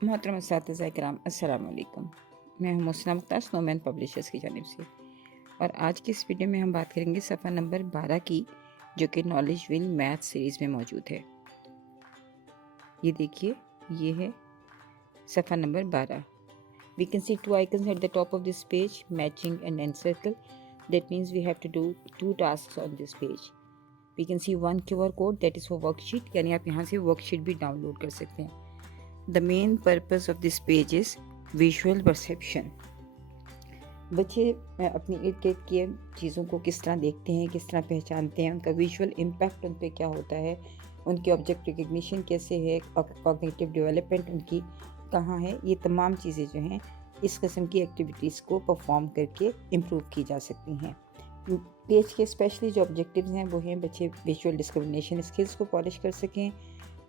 मोहतरम असातिज़ा किराम अस्सलाम वालेकुम। मैं हूँ मुस्ना मुख्तार स्नोमैन पब्लिशर्स की जानिब से, और आज की इस वीडियो में हम बात करेंगे सफ़ा नंबर 12 की, जो कि नॉलेज विल मैथ सीरीज़ में मौजूद है। ये देखिए, ये है सफ़ा number 12। We can see two icons at the top of this page, matching and encircle. That means we have to do 2 tasks on this page. We can see 1 QR code, that is for worksheet, यानी आप यहाँ से worksheet भी download कर सकते हैं। The main purpose of this page is visual perception. बच्चे अपनी इर्द गिर्द की चीज़ों को किस तरह देखते हैं, किस तरह पहचानते हैं, उनका विजुअल इम्पैक्ट उन पर क्या होता है, उनकी ऑब्जेक्ट रिकग्निशन कैसे है, कॉग्निटिव डेवलपमेंट उनकी कहाँ है, ये तमाम चीज़ें जो हैं इस किस्म की एक्टिविटीज़ को परफॉर्म करके इम्प्रूव की जा सकती हैं। पेज के स्पेशली जो ऑब्जेक्टिव्स हैं वो हैं बच्चे विजुअल डिस्क्रिमिनेशन स्किल्स को पॉलिश कर सकें,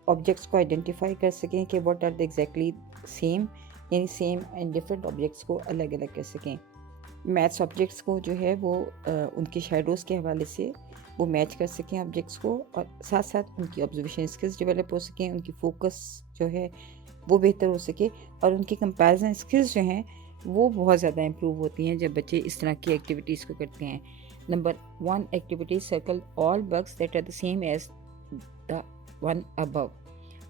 ऑब्जेक्ट्स को आइडेंटिफाई कर सकें कि what are the exactly same, यानी सेम एंड डिफरेंट ऑब्जेक्ट्स को अलग अलग कर सकें। मैथ्स ऑब्जेक्ट्स को जो है वो उनके शेडोज़ के हवाले से वो मैच कर सकें ऑब्जेक्ट्स को, और साथ साथ उनकी ऑब्जर्वेशन स्किल्स डेवलप हो सकें, उनकी फोकस जो है वो बेहतर हो सके, और उनकी कंपैरिजन स्किल्स जो हैं वो बहुत ज़्यादा इम्प्रूव होती हैं जब बच्चे इस तरह की एक्टिविटीज़ को करते हैं। Number 1 activity, circle all bugs that are the same as the one above.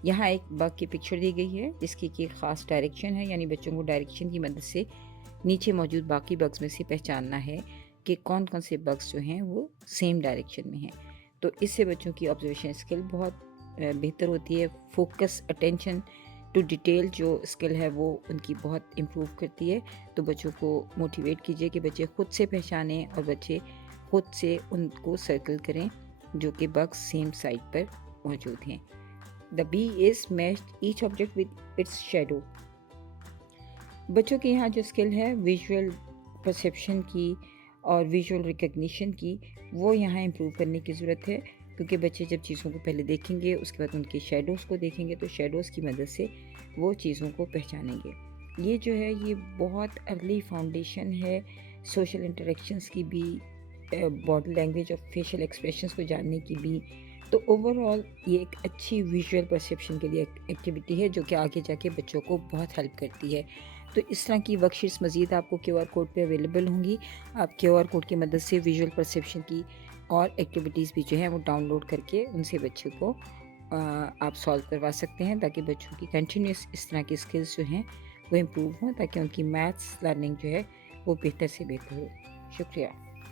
यहाँ एक बग की पिक्चर दी गई है जिसकी की ख़ास डायरेक्शन है, यानी बच्चों को डायरेक्शन की मदद से नीचे मौजूद बाकी बग्स में से पहचानना है कि कौन कौन से बग्स जो हैं वो सेम डायरेक्शन में हैं। तो इससे बच्चों की ऑब्जर्वेशन स्किल बहुत बेहतर होती है। फोकस, अटेंशन टू डिटेल जो स्किल है वो उनकी बहुत इम्प्रूव करती है। तो बच्चों को मोटिवेट कीजिए कि बच्चे खुद से पहचानें और बच्चे खुद से उनको सर्कल करें जो कि बग्स सेम साइड पर मौजूद हैं। The B is matched each object with its shadow. बच्चों के यहाँ जो स्किल है विजुअल परसेप्शन की और विजुअल रिकग्निशन की, वो यहाँ इम्प्रूव करने की ज़रूरत है, क्योंकि बच्चे जब चीज़ों को पहले देखेंगे उसके बाद उनके शेडोज़ को देखेंगे तो शेडोज़ की मदद से वो चीज़ों को पहचानेंगे। ये जो है ये बहुत अर्ली फाउंडेशन है सोशल इंटरेक्शंस की भी, बॉडी लैंग्वेज और फेशियल एक्सप्रेशंस को जानने की भी। तो ओवरऑल ये एक अच्छी विजुअल परसेप्शन के लिए एक्टिविटी है जो कि आगे जाके बच्चों को बहुत हेल्प करती है। तो इस तरह की वर्कशीट्स मज़ीद आपको QR कोड पे अवेलेबल होंगी। आप QR कोड की मदद से विजुअल परसेप्शन की और एक्टिविटीज़ भी जो हैं वो डाउनलोड करके उनसे बच्चे को आप सॉल्व करवा सकते हैं, ताकि बच्चों की कंटिन्यूस इस तरह की स्किल्स जो हैं वो इम्प्रूव हों, ताकि उनकी मैथ्स लर्निंग जो है वो बेहतर से बेहतर हो। शुक्रिया।